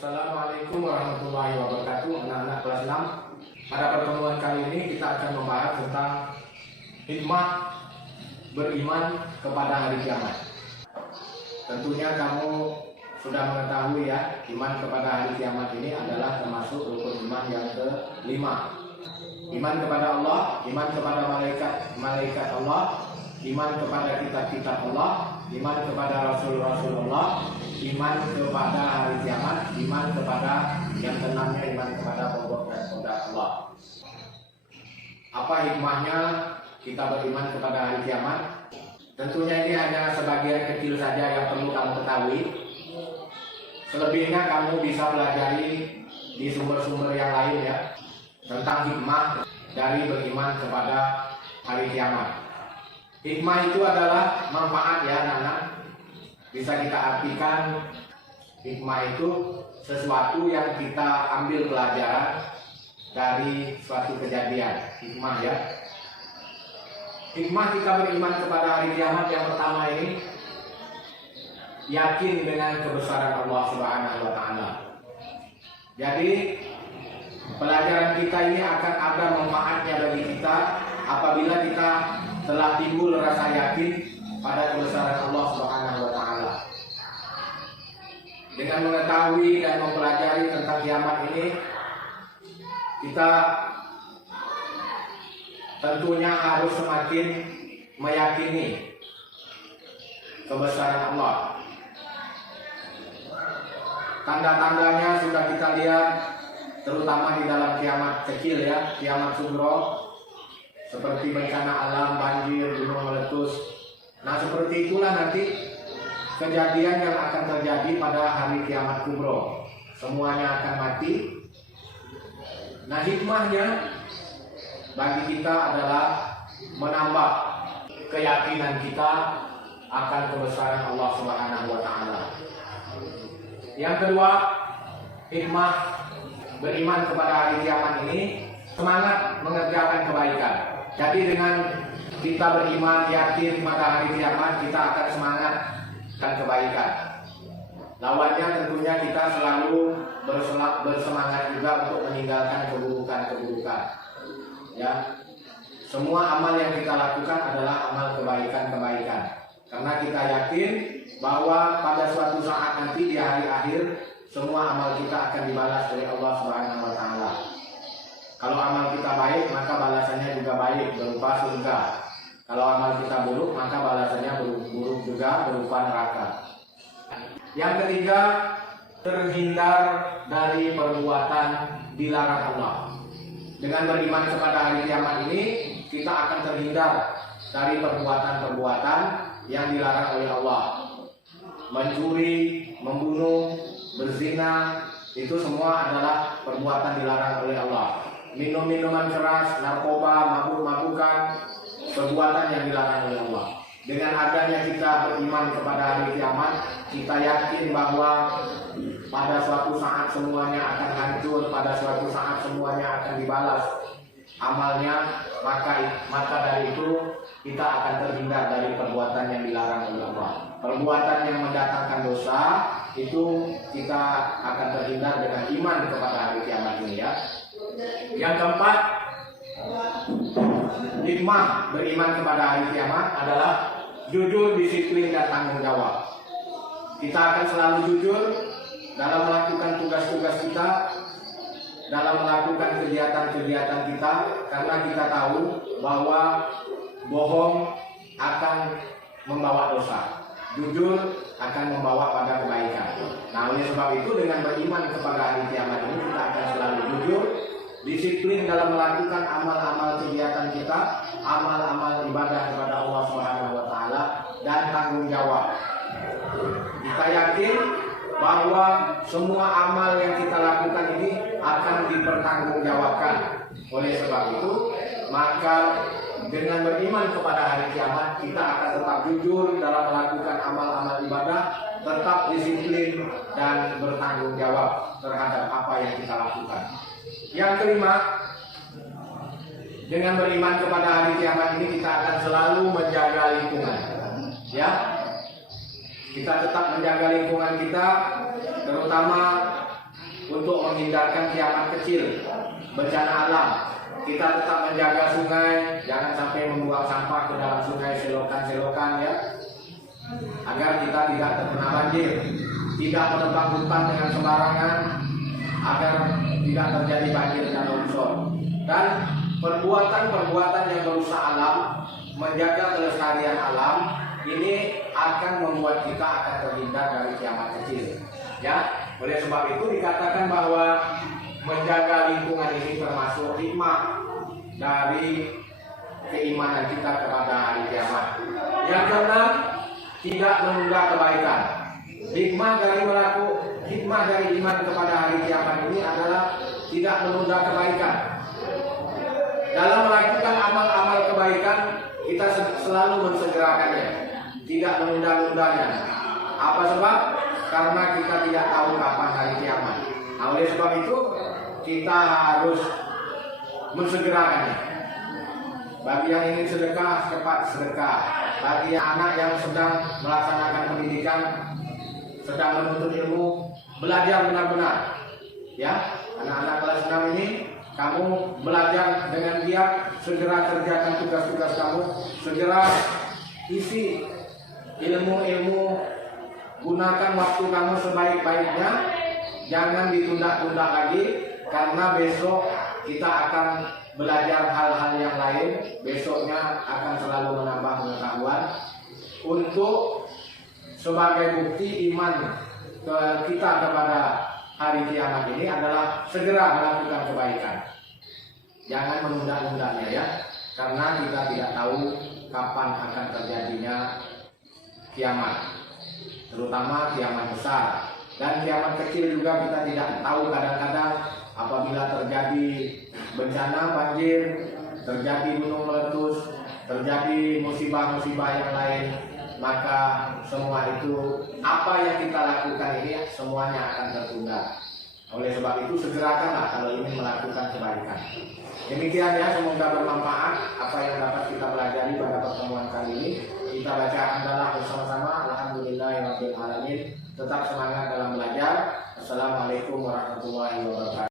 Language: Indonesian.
Assalamualaikum warahmatullahi wabarakatuh. Anak-anak kelas 6. Pada pertemuan kali ini kita akan membahas tentang hikmah beriman kepada hari kiamat. Tentunya kamu sudah mengetahui ya, iman kepada hari kiamat ini adalah termasuk rukun iman yang kelima. Iman kepada Allah, iman kepada malaikat Allah, iman kepada kitab-kitab Allah, iman kepada rasul-rasul Allah, iman kepada hari kiamat, iman kepada yang keenamnya iman kepada pokok dan kodar Allah. Apa hikmahnya kita beriman kepada hari kiamat? Tentunya ini hanya sebagian kecil saja yang perlu kamu ketahui. Selebihnya kamu bisa pelajari di sumber-sumber yang lain ya, tentang hikmah dari beriman kepada hari kiamat. Hikmah itu adalah manfaat ya anak-anak. Bisa kita artikan hikmah itu sesuatu yang kita ambil pelajaran dari suatu kejadian. Hikmah ya. Hikmah kita beriman kepada hari kiamat yang pertama ini, yakin dengan kebesaran Allah Subhanahu wa taala. Jadi pelajaran kita ini akan ada manfaatnya bagi kita apabila kita telah timbul rasa yakin pada kebesaran Allah Subhanahu wa taala. Dengan mengetahui dan mempelajari tentang kiamat ini, kita tentunya harus semakin meyakini kebesaran Allah. Tanda-tandanya sudah kita lihat, terutama di dalam kiamat kecil ya, kiamat sugro, seperti bencana alam, banjir, gunung meletus. Nah seperti itulah nanti kejadian yang akan terjadi pada hari kiamat kubro. Semuanya akan mati. Nah hikmahnya bagi kita adalah menambah keyakinan kita akan kebesaran Allah Subhanahu wa taala. Yang kedua, hikmah beriman kepada hari kiamat ini semangat mengerjakan kebaikan. Jadi dengan kita beriman yakin pada hari kiamat, kita akan semangat dan kebaikan. Lawannya tentunya kita selalu bersemangat juga untuk meninggalkan keburukan-keburukan. Ya, semua amal yang kita lakukan adalah amal kebaikan-kebaikan. Karena kita yakin bahwa pada suatu saat nanti di hari akhir semua amal kita akan dibalas oleh Allah Subhanahu wa taala. Kalau amal kita baik, maka balasannya juga baik berupa surga. Kalau amal kita buruk, maka balasannya buruk juga berupa neraka. Yang ketiga, terhindar dari perbuatan dilarang Allah. Dengan beriman kepada hari kiamat ini, kita akan terhindar dari perbuatan-perbuatan yang dilarang oleh Allah. Mencuri, membunuh, berzina, itu semua adalah perbuatan dilarang oleh Allah. Minum minuman keras, narkoba, mabuk-mabukan, perbuatan yang dilarang oleh Allah. Dengan adanya kita beriman kepada hari kiamat, kita yakin bahwa pada suatu saat semuanya akan hancur, pada suatu saat semuanya akan dibalas amalnya, maka dari itu kita akan terhindar dari perbuatan yang dilarang oleh Allah. Perbuatan yang mendatangkan dosa itu kita akan terhindar dengan iman kepada hari kiamat ini ya. Yang keempat, hikmah beriman kepada hari kiamat adalah jujur, disiplin, dan tanggung jawab. Kita akan selalu jujur dalam melakukan tugas-tugas kita, dalam melakukan kegiatan-kegiatan kita, karena kita tahu bahwa bohong akan membawa dosa, jujur akan membawa pada kebaikan. Nah oleh sebab itu dengan beriman kepada hari kiamat ini kita akan selalu jujur, disiplin dalam melakukan amal-amal kegiatan kita, amal-amal ibadah kepada Allah Subhanahu wa taala, dan tanggung jawab. Kita yakin bahwa semua amal yang kita lakukan ini akan dipertanggungjawabkan. Oleh sebab itu, maka dengan beriman kepada hari kiamat, kita akan tetap jujur dalam melakukan amal-amal ibadah, tetap disiplin dan bertanggung jawab terhadap apa yang kita lakukan. Yang kelima, dengan beriman kepada hari kiamat ini kita akan selalu menjaga lingkungan. Ya, kita tetap menjaga lingkungan kita, terutama untuk menghindarkan kiamat kecil, bencana alam. Kita tetap menjaga sungai, jangan sampai membuang sampah ke dalam sungai, selokan-selokan ya, agar kita tidak terkena banjir. Tidak menebang hutan dengan sembarangan, agar tidak terjadi banjir dan longsor. Dan perbuatan-perbuatan yang merusak alam, menjaga kelestarian alam, ini akan membuat kita akan terhindar dari kiamat kecil. Ya, oleh sebab itu dikatakan bahwa menjaga lingkungan ini termasuk hikmah dari keimanan kita kepada hari kiamat. Yang keenam, tidak menunda kebaikan. Hikmah dari iman kepada hari kiamat ini adalah tidak menunda kebaikan. Dalam melakukan amal-amal kebaikan, kita selalu mensegerakannya, tidak menunda-nundanya. Apa sebab? Karena kita tidak tahu kapan hari kiamat. Nah, oleh sebab itu kita harus mensegerakannya. Bagi yang ingin sedekah, cepat sedekah. Bagi anak yang sedang melaksanakan pendidikan, sedang menuntut ilmu, belajar benar-benar. Ya, anak-anak kelas 6 ini, kamu belajar dengan giat, segera kerjakan tugas-tugas kamu, segera isi ilmu-ilmu, gunakan waktu kamu sebaik-baiknya, jangan ditunda-tunda lagi, karena besok kita akan belajar hal-hal yang lain, besoknya akan selalu menambah pengetahuan. Untuk sebagai bukti iman kita kepada hari kiamat ini adalah segera melakukan kebaikan. Jangan menunda-nundanya ya, karena kita tidak tahu kapan akan terjadinya kiamat, terutama kiamat besar. Dan kiamat kecil juga kita tidak tahu, kadang-kadang apabila terjadi bencana banjir, terjadi gunung meletus, terjadi musibah-musibah yang lain, maka semua itu, apa yang kita lakukan ini semuanya akan tertunda. Oleh sebab itu segerakanlah kalau ingin melakukan kebaikan. Demikian ya, semoga bermanfaat apa yang dapat kita pelajari pada pertemuan kali ini. Kita baca hamdalah bersama-sama. Alhamdulillahirabbil alamin. Tetap semangat dalam belajar. Assalamualaikum warahmatullahi wabarakatuh.